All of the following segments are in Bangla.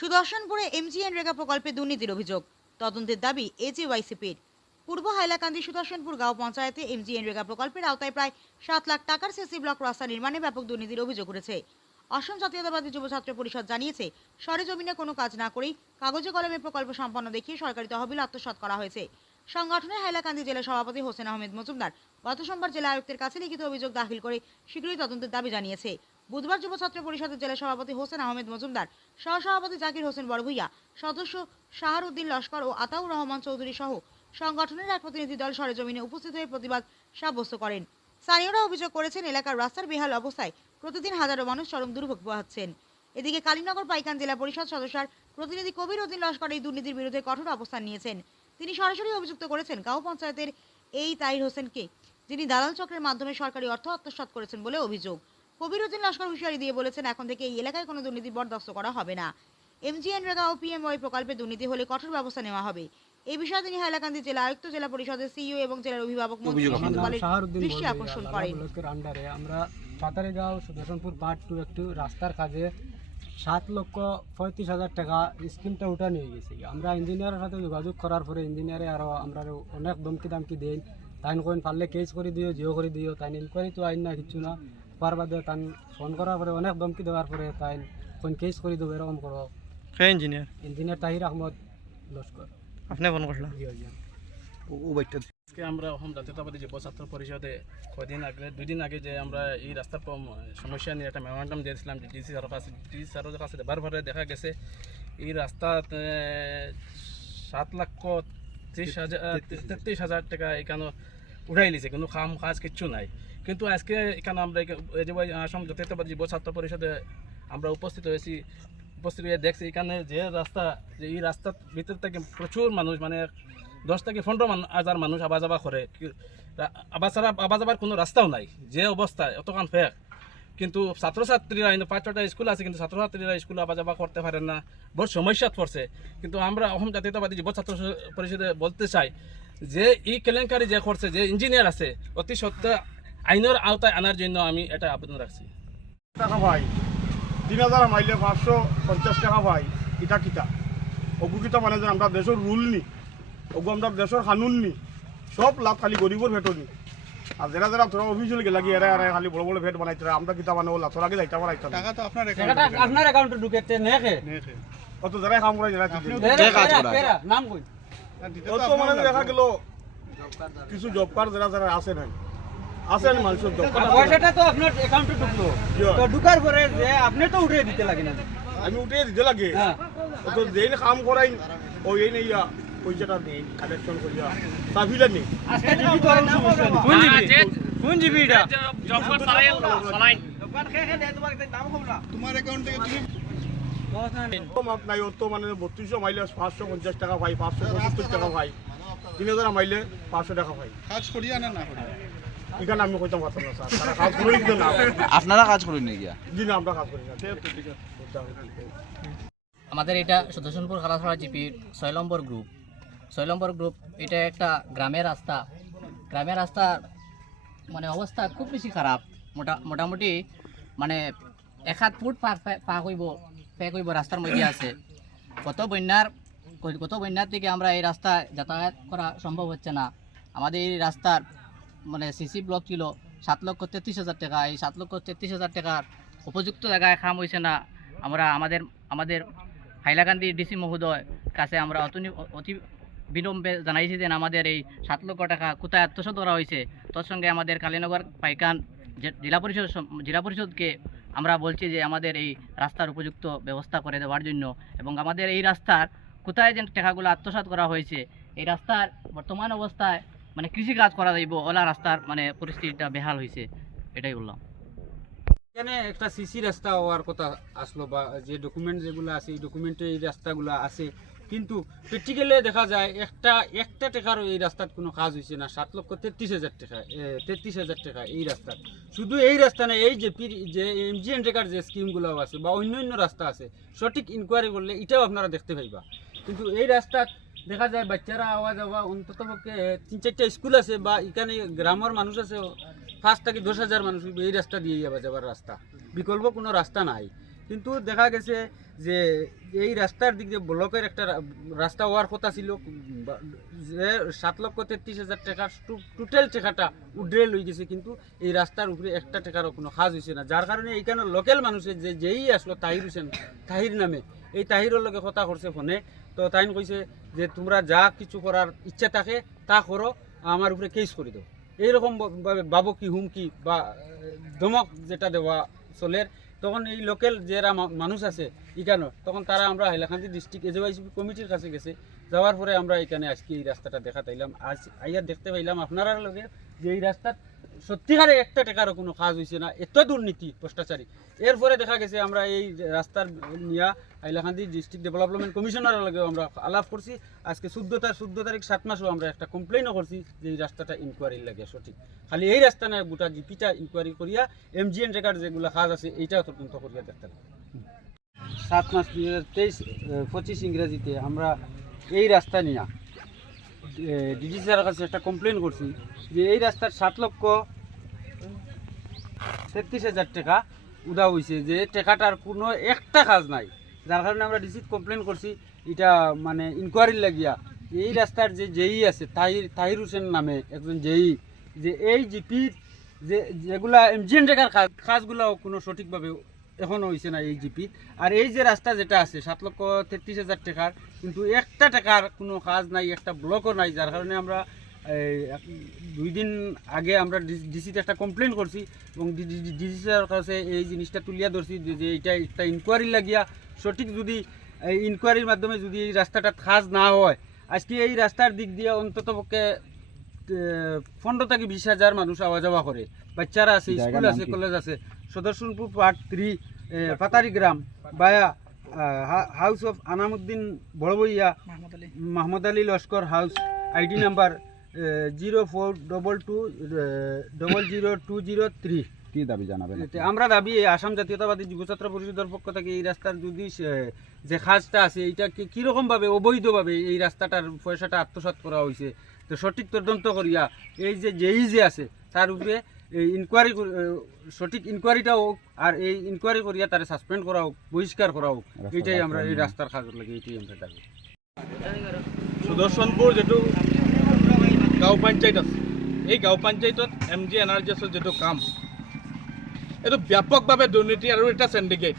সুদর্শনপুরে এমজিএনরেগা প্রকল্পে দুর্নীতির অভিযোগ, তদন্তের দাবি এজেওয়াইসিপির। পূর্ব হাইলাকান্দি সুদর্শনপুর গাঁও পঞ্চায়েতে এমজিএনরেগা প্রকল্পের আওতায় প্রায় 7 লাখ টাকার সিসি ব্লক রাস্তা নির্মাণে ব্যাপক দুর্নীতির অভিযোগ উঠেছে। অসম জাতীয়তাবাদী যুব ছাত্র পরিষদ জানিয়েছে, সরেজমিনে কোনো কাজ না করেই কাগজে কলমে প্রকল্প সম্পন্ন দেখিয়ে সরকারি তহবিল আত্মসাৎ করা হয়েছে। সংগঠনের হাইলাকান্দি জেলা সভাপতি হোসেন আহমেদ মজুমদার গত সোমবার জেলা আয়ুক্তের কাছে লিখিত অভিযোগ দাখিল করে শীঘ্রই তদন্তের দাবি জানিয়েছে। বুধবার যুব ছাত্র পরিষদের জেলা সভাপতি হোসেন আহমেদ মজুমদার, সহসভাপতি জাকির হোসেন বড়ভূইয়া, সদস্য শাহরুদ্দিন লস্কর ও আতাউর রহমান চৌধুরী সহ সংগঠনের এক প্রতিনিধি দল সরেজমিনে উপস্থিত হয়ে প্রতিবাদ সাব্যস্ত করেন। স্থানীয়রা অভিযোগ করেছেন, এলাকার রাস্তার বেহাল অবস্থায় প্রতিদিন হাজারো মানুষ চরম দুর্ভোগ পোহাচ্ছেন। এদিকে কালীনগর পাইকান জেলা পরিষদ সদস্যর প্রতিনিধি কবির উদ্দিন লস্কর এই দুর্নীতির বিরুদ্ধে কঠোর অবস্থান নিয়েছেন। তিনি সরাসরি অভিযুক্ত করেছেন গাঁও পঞ্চায়েতের এই তাহির হোসেনকে, যিনি দালাল চক্রের মাধ্যমে সরকারি অর্থ আত্মসাৎ করেছেন বলে অভিযোগ। কবির উদ্দিন লস্কর হুঁশিয়ারি দিয়ে বলেছেন, এখন থেকে এই এলাকায় কোনো দুর্নীতি বরদাস্ত করা হবে না। এমজিএনরেগা ও পিএমওয়াই প্রকল্পে দুর্নীতি হলে কঠোর ব্যবস্থা নেওয়া হবে। এই বিষয়ে তিনি হাইলাকান্দি জেলা আয়ুক্ত, জেলা পরিষদের সিইও এবং জেলার অভিভাবক মন্ত্রী দৃষ্টি আকর্ষণ করেন। আমরা পাতারিগাঁও সুদর্শনপুর পার্ট 2 একটু রাস্তার কাজে 7,35,000 টাকা স্কিমটা উঠা নিয়ে গেছি। আমরা ইঞ্জিনিয়ারের সাথে যোগাযোগ করার পরে ইঞ্জিনিয়ারে আরও আমরা অনেক দমকি দেই, তাই কইন পারলে কেস করে দিও, জিও করে দিও, তাই ইনকোয়ারি তো আইন না কিছু না। তার বাদে তাই ফোন করার পরে অনেক দমকি দেওয়ার পরে তাই কোন কেস করে দেবো এরকম করো। ইঞ্জিনিয়ার তাহির আহমদ লস্কর। আপনি ফোন করলাম আজকে আমরা অসম জাতীয়তাবাদী যুব ছাত্র পরিষদে দুই দিন আগে যে আমরা এই রাস্তার সমস্যা নিয়ে একটা মেমোরান্ডাম দিয়েছিলাম ডিসি স্যারের কাছে। বারবার দেখা গেছে এই রাস্তা 7,33,000 টাকা এখানে উঠাই নিয়েছে, কিন্তু কাম কাজ কিচ্ছু নাই। কিন্তু আজকে এখানে আমরা অসম জাতীয়তাবাদী যুব ছাত্র পরিষদে আমরা উপস্থিত হয়ে দেখছি এখানে যে রাস্তা, যে এই রাস্তার ভিতর থেকে প্রচুর মানুষ, মানে 10 থেকে 15,000 মানুষ আবা যাবা করে। আবা যাবার কোনো রাস্তাও নাই, যে অবস্থায় অতখান ফেক। কিন্তু ছাত্রছাত্রীরা 5-6টা স্কুল আছে, কিন্তু ছাত্রছাত্রীরা স্কুলে আবা যাবা করতে পারেন না, বড় সমস্যাত পড়ছে। কিন্তু আমরা অসম জাতীয়তাবাদী যুব ছাত্র পরিষদে বলতে চাই যে এই কেলেঙ্কারি যে করছে, যে ইঞ্জিনিয়ার আছে, অতি সত্ত্বে আইনের আওতায় আনার জন্য আমি এটা আবেদন রাখছি। টাকা ভাই 3,000 মাইলে 550 টাকা ভাই, ইটা কিতা অগুকিতা মানে যে আমরা দেশের রুল নি, ওগু আমরা দেশের কানুন নি, সব লাভ খালি গরিবর ভেটর নি। আর যারা যারা তোরা অফিসিয়াল গেলা গিয়ে এরা খালি বড় বড় ভেট বানাইতে আমরা কিতা মানে ওলা তোরা আগে যাইতে পারাইতাম। টাকা তো আপনার অ্যাকাউন্টে ঢুকেতে নেখে অত যারা কাম করে যারা নাম কই অত মানে দেখা গেল কিছু জব কার্ড যারা যারা আছে নাই, আছেন মানুষের জব কার্ড, পয়সাটা তো আপনার অ্যাকাউন্টে ঢুকলো, তো ঢুকার পরে যে আপনি তো উঠিয়ে দিতে লাগে না। আমি উঠিয়ে দিতে লাগে, তো যেই কাম করাই ওই এই নেই পয়সাটা নেই, কালেকশন করিয়া চাবিলা নেই। কোন জিবি এটা তোমার অ্যাকাউন্ট থেকে তুমি মাপ নাই, অত মানে 3200 মাইলে 550 টাকা ভাই, 570 টাকা ভাই, 3,000 মাইলে 500 টাকা ভাই। কাজ করিয়া না না এখানে আমি কইতাম পারতাম না স্যার, তারা কাজ করেই না। আপনারা কাজ করেন নাকি? জি না, আমরা কাজ করি না। আমাদের এটা সুদর্শনপুর খালাসপাড়া জিপির 6 নম্বর গ্রুপ। এটা একটা গ্রামের রাস্তা। গ্রামের রাস্তার মানে অবস্থা খুব বেশি খারাপ। মোটামুটি মানে 1 ফুট পাক হইব রাস্তার মধ্যে আছে। কত বন্যার থেকে আমরা এই রাস্তা যাতায়াত করা সম্ভব হচ্ছে না। আমাদের এই রাস্তার মানে সিসি ব্লক ছিল 7,33,000 টাকা। এই 7,33,000 টাকার উপযুক্ত জায়গায় কাম হয়েছে না। আমরা আমাদের হাইলাকান্দি ডিসি মহোদয় কাছে আমরা অতি বিলম্বে জানাইছি যে আমাদের এই 7 লক্ষ টাকা কোথায় আত্মসাৎ করা হয়েছে। তোর সঙ্গে আমাদের কালীনগর পাইকান জেলা পরিষদকে আমরা বলছি যে আমাদের এই রাস্তার উপযুক্ত ব্যবস্থা করে দেওয়ার জন্য, এবং আমাদের এই রাস্তার কোথায় যে টাকাগুলো আত্মসাৎ করা হয়েছে, এই রাস্তার বর্তমান অবস্থায় মানে কৃষিকাজ করা যাইব, ওলা রাস্তার মানে পরিস্থিতিটা বেহাল হয়েছে, এটাই বললাম। এখানে একটা সিসি রাস্তা হওয়ার কথা আসলো, বা যে ডকুমেন্ট যেগুলো আছে এই ডকুমেন্টে এই রাস্তাগুলো আছে, কিন্তু প্র্যাকটিক্যালে দেখা যায় একটা টাকারও এই রাস্তার কোনো কাজ হয়েছে না। 7,33,000 টাকা 33,000 টাকা এই রাস্তার। শুধু এই রাস্তা না, এই যে এমজিএনরেগার যে স্কিমগুলো আছে বা অন্য রাস্তা আছে, সঠিক ইনকোয়ারি করলে এটাও আপনারা দেখতে পাইবা। কিন্তু এই রাস্তা দেখা যায় বাচ্চারা আওয়া যাওয়া, অন্তত পক্ষে 3-4টা স্কুল আছে, বা এখানে গ্রামের মানুষ আছে 5 থেকে 10,000 মানুষ এই রাস্তা দিয়ে যাবার রাস্তা, বিকল্প কোনো রাস্তা নাই। কিন্তু দেখা গেছে যে এই রাস্তার দিক দিয়ে ব্লকের একটা রাস্তা হওয়ার কথা ছিল, যে 7,33,000 টাকার টোটাল টাকাটা উড্রে লই গেছে, কিন্তু এই রাস্তার উপরে একটা টাকারও কোনো কাজ হয়েছে না। যার কারণে এইখানে লোকাল মানুষের যেই আসলো তাহির হোসেন, তাহির নামে, এই তাহিরের লগে কথা করছে ফোনে। তো তাই কইছে যে তোমরা যা কিছু করার ইচ্ছা থাকে তা করো, আমার উপরে কেস করে দাও। এইরকম বাবু কি হুমকি বা ধমক যেটা দেওয়া চলের। তখন এই লোকাল যারা মানুষ আছে এখানে, তখন তারা আমরা হাইলাকান্দি ডিস্ট্রিক্ট এজেওয়াইসিপি কমিটির কাছে গেছে। যাওয়ার পরে আমরা এখানে আজকে এই রাস্তাটা দেখা পাইলাম। আজ আইয়া দেখতে পাইলাম আপনারা লগে যে এই রাস্তার সত্যিকারে একটা টাকারও কোনো কাজ হয়েছে না, এত দুর্নীতি ভ্রষ্টাচারী। এরপরে দেখা গেছে আমরা এই রাস্তার নিয়া হাইলাকান্দি ডিস্ট্রিক্ট ডেভেলপমেন্ট কমিশনারের লগেও আমরা আলাপ করছি। আজকে 14 তারিখ 7 মাসও আমরা একটা কমপ্লেনও করছি যে এই রাস্তাটা ইনকোয়ারির লাগে সঠিক। খালি এই রাস্তা না, গোটা জিপিটা ইনকোয়ারি করিয়া MGN রেকার যেগুলো কাজ আছে এইটাও তদন্ত করিয়া দেখতে হবে। 7 মাস 2023-25 ইংরেজিতে আমরা এই রাস্তা নিয়ে ডিডি স্যারের কাছে একটা কমপ্লেন করছি যে এই রাস্তার 7,33,000 টাকা উদা হয়েছে, যে টাকাটার কোনো একটা কাজ নাই। যার কারণে আমরা ডিসিত কমপ্লেন করছি এটা মানে ইনকোয়ারির লাগিয়া। এই রাস্তার যে জেই আছে তাহির হোসেন নামে একজন জেই, যে এই জিপির যেগুলা MGN রেখার কাজগুলো কোনো সঠিকভাবে এখনও হয়েছে না এই জিপি। আর এই যে রাস্তা যেটা আছে 7,33,000 টাকার, কিন্তু একটা টাকার কোনো কাজ নাই, একটা ব্লকও নাই। যার কারণে আমরা 2 দিন আগে আমরা ডিসিতে একটা কমপ্লেন করছি এবং ডিসি স্যারের কাছে এই জিনিসটা তুলিয়া ধরছি যে এইটা একটা ইনকোয়ারি লাগিয়া সঠিক, যদি এই ইনকোয়ারির মাধ্যমে যদি এই রাস্তাটা কাজ না হয়, আজকে এই রাস্তার দিক দিয়ে অন্ততপক্ষে 15 থেকে 20,000 মানুষ আওয়া যাওয়া করে। বাচ্চারা আছে, স্কুল আছে, কলেজ আছে। সদরসুনপুর পার্ট 3 পাতারি গ্রাম বায়া হাউস অফ আনামুদ্দিন বড়বইয়া Mahmud Ali Laskar house, ID number 0422002003। কি দাবি জানাবেন? আমরা দাবি আসাম জাতীয়তাবাদী যুব ছাত্র পরিষদের পক্ষ থেকে এই রাস্তার যদি যে কাজটা আছে এইটা কীরকমভাবে অবৈধভাবে এই রাস্তাটার পয়সাটা আত্মসাৎ করা হয়েছে, তো সঠিক তদন্ত করিয়া এই যে আছে তার উপরে ইনকোয়ারি, সঠিক ইনকোয়ারিটা হোক, আর এই ইনকোয়ারি করিয়া তারা সাসপেন্ড করা হোক, বহিষ্কার করা হোক। এইটাই আমরা এই রাস্তার কাজ লাগে, এইটাই আমরা দাবি। সুদৰ্শনপুৰ যিটো গাঁও পঞ্চায়ত আছে, এই গাঁও পঞ্চায়তত MGNRGSৰ যিটো কাম, এইটো ব্যাপকভাৱে দুৰ্নীতি আৰু এটা চেণ্ডিকেট।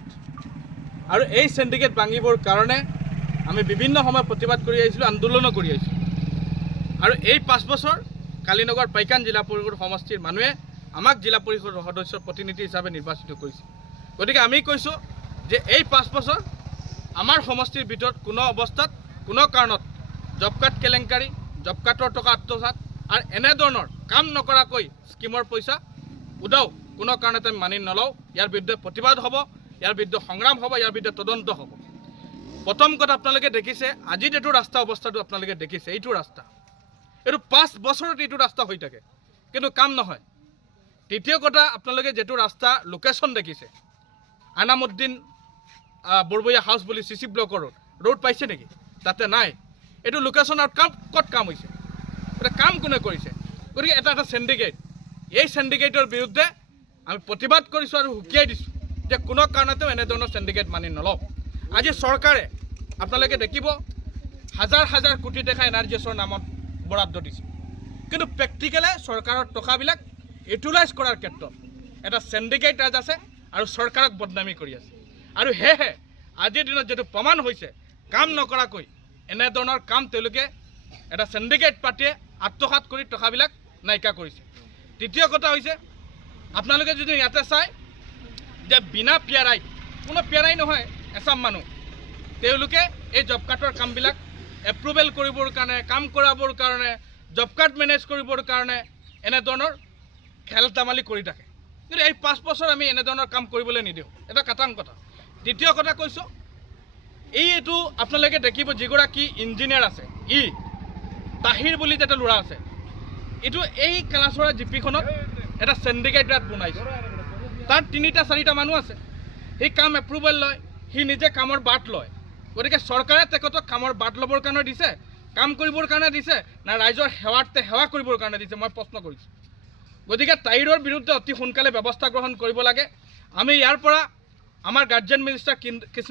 আৰু এই চেণ্ডিকেট ভাঙিবৰ কাৰণে আমি বিভিন্ন সময় প্ৰতিবাদ কৰি আহিছিলোঁ, আন্দোলনো কৰি আহিছোঁ। আৰু এই 5 বছৰ কালিনগৰ পাইকান জিলা পৰিষদ সমষ্টিৰ মানুহে আমাক জিলা পৰিষদ সদস্যৰ প্ৰতিনিধি হিচাপে নিৰ্বাচিত কৰিছে। গতিকে আমি কৈছোঁ যে এই 5 বছৰ আমাৰ সমষ্টিৰ ভিতৰত কোনো অৱস্থাত কোনো কাৰণত জব কাৰ্ড কেলেংকাৰী, জব কাৰ্ডৰ টকা আত্মসাৎ আৰু এনেধৰণৰ কাম নকৰাকৈ স্কিমৰ পইচা উদাও কোনো কাৰণতে আমি মানি নলওঁ। ইয়াৰ বিৰুদ্ধে প্ৰতিবাদ হ'ব, ইয়াৰ বিৰুদ্ধে সংগ্ৰাম হ'ব, ইয়াৰ বিৰুদ্ধে তদন্ত হ'ব। প্ৰথম কথা আপোনালোকে দেখিছে, আজি যিটো ৰাস্তা অৱস্থাটো আপোনালোকে দেখিছে, এইটো ৰাস্তা, এইটো 5 বছৰত এইটো ৰাস্তা হৈ থাকে কিন্তু কাম নহয়। দ্বিতীয় কথা, আপোনালোকে যিটো ৰাস্তা লোকেশ্যন দেখিছে, আনামুদ্দিন বৰবইয়া হাউচ বুলি CC ব্লকৰ ৰোড পাইছে নেকি? তাতে নাই। এইটো লোকেশ্যনৰ ক'ত কাম হৈছে? এটা কাম কোনে কৰিছে? গতিকে এটা চেণ্ডিকেট, এই চেণ্ডিকেটৰ বিৰুদ্ধে আমি প্ৰতিবাদ কৰিছোঁ আৰু হুকিয়াই দিছোঁ যে কোনো কাৰণতেও এনেধৰণৰ চেণ্ডিকেট মানি নলওঁ। আজি চৰকাৰে আপোনালোকে দেখিব হাজাৰ হাজাৰ কোটি টকা NRGSৰ নামত বরাদ্দ দিছে, কিন্তু প্ৰেক্টিকেলে চৰকাৰৰ টকাবিলাক ইউটিলাইজ কৰাৰ ক্ষেত্ৰত এটা চেণ্ডিকেট ৰাজ আছে আৰু চৰকাৰক বদনামী কৰি আছে। আৰু সেয়েহে আজিৰ দিনত যেটো প্ৰমাণ হৈছে, কাম নকৰাকৈ এনেধৰণৰ কাম তেওঁলোকে এটা চেণ্ডিকেট পাতিয়ে আত্মসাৎ কৰি টকাবিলাক নাইকিয়া কৰিছে। তৃতীয় কথা হৈছে, আপোনালোকে যদি ইয়াতে চাই যে বিনা পিয়াৰাই, কোনো পিয়াৰাই নহয়, এচাম মানুহ তেওঁলোকে এই জব কাৰ্ডৰ কামবিলাক এপ্ৰুভেল কৰিবৰ কাৰণে, কাম কৰাবৰ কাৰণে, জব কাৰ্ড মেনেজ কৰিবৰ কাৰণে এনেধৰণৰ খেল ধেমালি কৰি থাকে। কিন্তু এই 5 বছৰ আমি এনেধৰণৰ কাম কৰিবলৈ নিদিওঁ, এটা কাটাং কথা। দ্বিতীয় কথা কৈছোঁ, এইটো আপোনালোকে দেখিব যিগৰাকী ইঞ্জিনিয়াৰ আছে, তাহিৰ বুলি এটা ল'ৰা আছে, এইটো এই কালাচৰা জিপিখনত এটা চেণ্ডিকেট ৰাত বনাইছে। তাত 3-4টা মানুহ আছে, সি কাম এপ্ৰুভেল লয়, সি নিজে কামৰ বাট লয়। গতিকে চৰকাৰে তেখেতক কামৰ বাট ল'বৰ কাৰণে দিছে, কাম কৰিবৰ কাৰণে দিছে, না ৰাইজৰ সেৱা কৰিবৰ কাৰণে দিছে, মই প্ৰশ্ন কৰিছোঁ। গতিকে তাইৰৰ বিৰুদ্ধে অতি সোনকালে ব্যৱস্থা গ্ৰহণ কৰিব লাগে। আমি ইয়াৰ পৰা আমাৰ গাৰ্জেন মিনিষ্টাৰ কৃষ্ণ